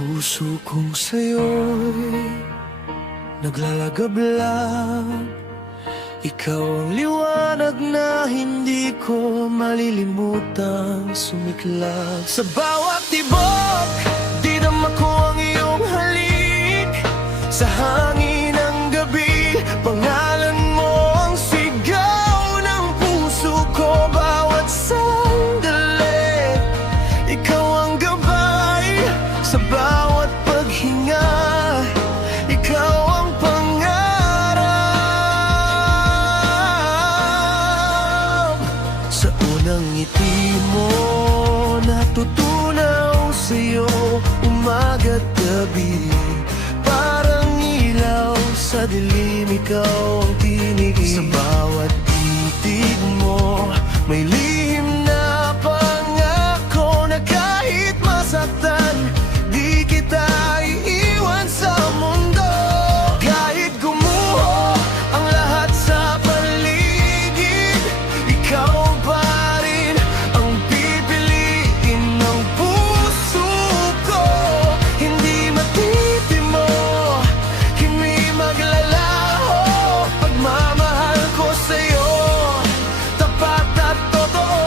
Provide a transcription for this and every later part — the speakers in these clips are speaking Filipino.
puso kong sa'yo'y naglalagablab. Ikaw ang liwanag na hindi ko malilimutang sumiklab. Sa bawat tibok, dinama ko ang iyong halik. Sa hangin ng gabi, pangalan mo ang sigaw ng puso ko. Bawat sandali, ikaw ang gabay. Sa bawat paghinga, ikaw ang pangarap. Sa unang ngiti mo, natutunaw sa'yo umaga't gabi. Parang ilaw sa dilim, ikaw ang tinig. Sa bawat titig mo, may lihim na pangako na kahit masaktan, di kita iiwan sa mundo. Kahit gumuho ang lahat sa paligid, ikaw pa rin ang pipiliin ng puso ko. Hindi matitimo, hindi maglalaho. Pagmamahal ko sa'yo, tapat at totoo.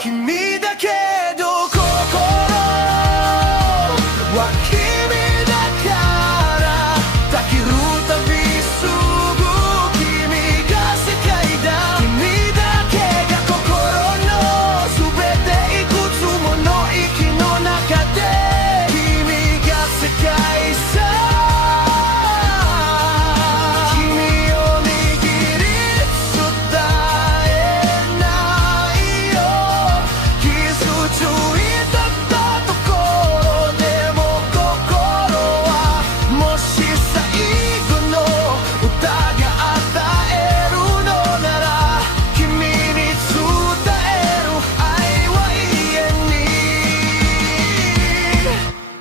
Kimi da kedo kokoro wa kimi da kara, takiru tabisugu kimi ga sekai da. Kimi dake ga kokoro no subete ikutsu mo no iki no naka de, kimi ga sekai sa. Kimi o nigiritsu taenai yo, kisu itatta tokoro de mo kokoro wa moshi saigo no uta ga ataeru no nara, kimi ni tsutaeru ai wa iien ni.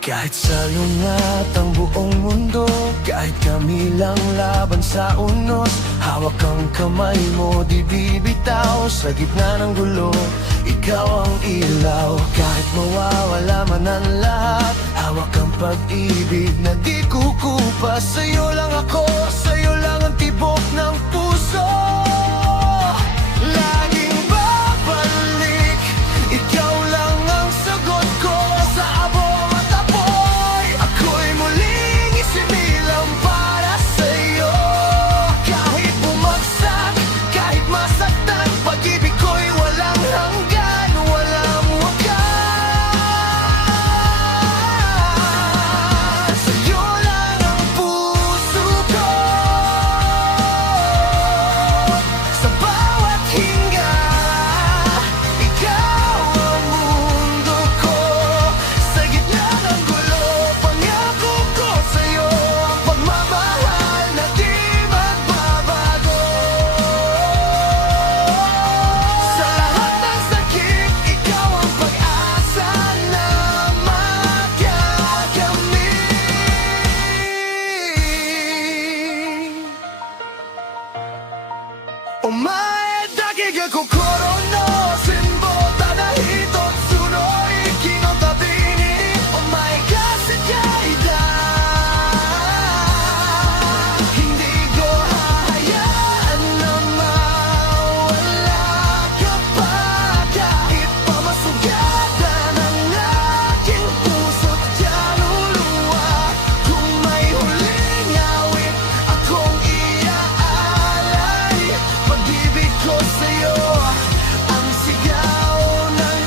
Kahit salungat ang buong mundo, kahit kami lang laban sa unos, hawak ang kamay mo, di bibitaw. Sa gitna ng gulo, ikaw ang ilaw. Kahit mawawala man ang lahat, hawak ang pag-ibig na di kukupas. Sa'yo lang ako, sa'yo lang ang tibok ng puso. Laging babalik, ikaw lang ang sagot ko sa abong at apoy. Ako'y muling isinilang para sa'yo. Kahit bumagsak, kahit masaktan, pag-ibig ko'y walang hanggan, walang wakas. Sa'yo lang ang puso ko. Sa bawat hinga, ikaw ang mundo ko. Sa gitna ng gulo, pangako ko sa'yo ang pagmamahal na di magbabago. Sa lahat ng sakit, ikaw ang pag-asa na magagamit. Omae dake ga kokoro no senbo tada hitotsu no iki no tabi ni, omae ga sekai da. Hindi ko hahayaan na mawala ka pa. Kahit pa masugatan ang aking puso't kaluluwa, kung may huling awit akong iaalay, pag-ibig ko sa'yo ang sigaw ng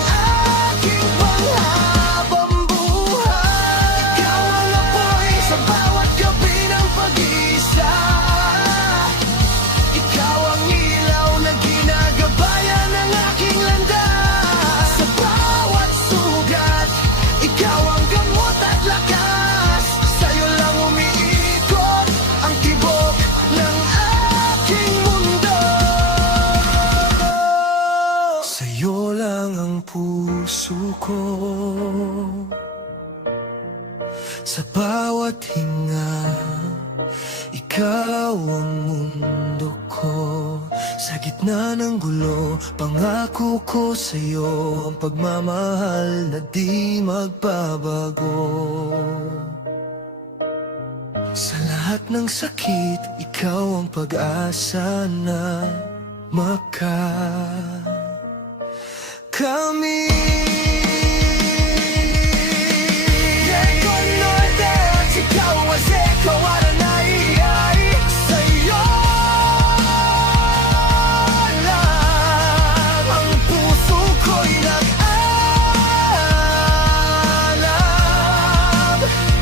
aking panghabang buhay. Ikaw ang apoy sa bawat gabi ng pag-iisa. Ikaw ang ilaw na ginagabayan ng aking landas. Sa bawat sugat, ikaw ang gamot at lakas. Sa'yo lang umiikot ang tibok ng aking mundo. Sa'yo lang ang puso ko. Sa bawat hinga, ikaw ang mundo ko. Sa gitna ng gulo, pangako ko sa'yo ang pagmamahal na di magbabago. Sa lahat ng sakit, ikaw ang pag-asa na kami. Eko Norte at ikaw as ikaw Aranay ay sa'yo lang. Ang puso ko'y nag-alam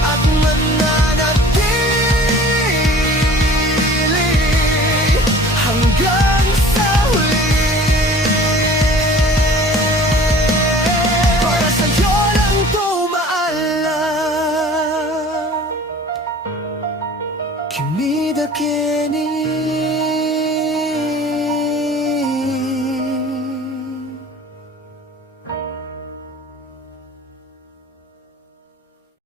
at mananatili hanggang sa huli. Para sa'yo lang tumaalam. Kimi da ke ni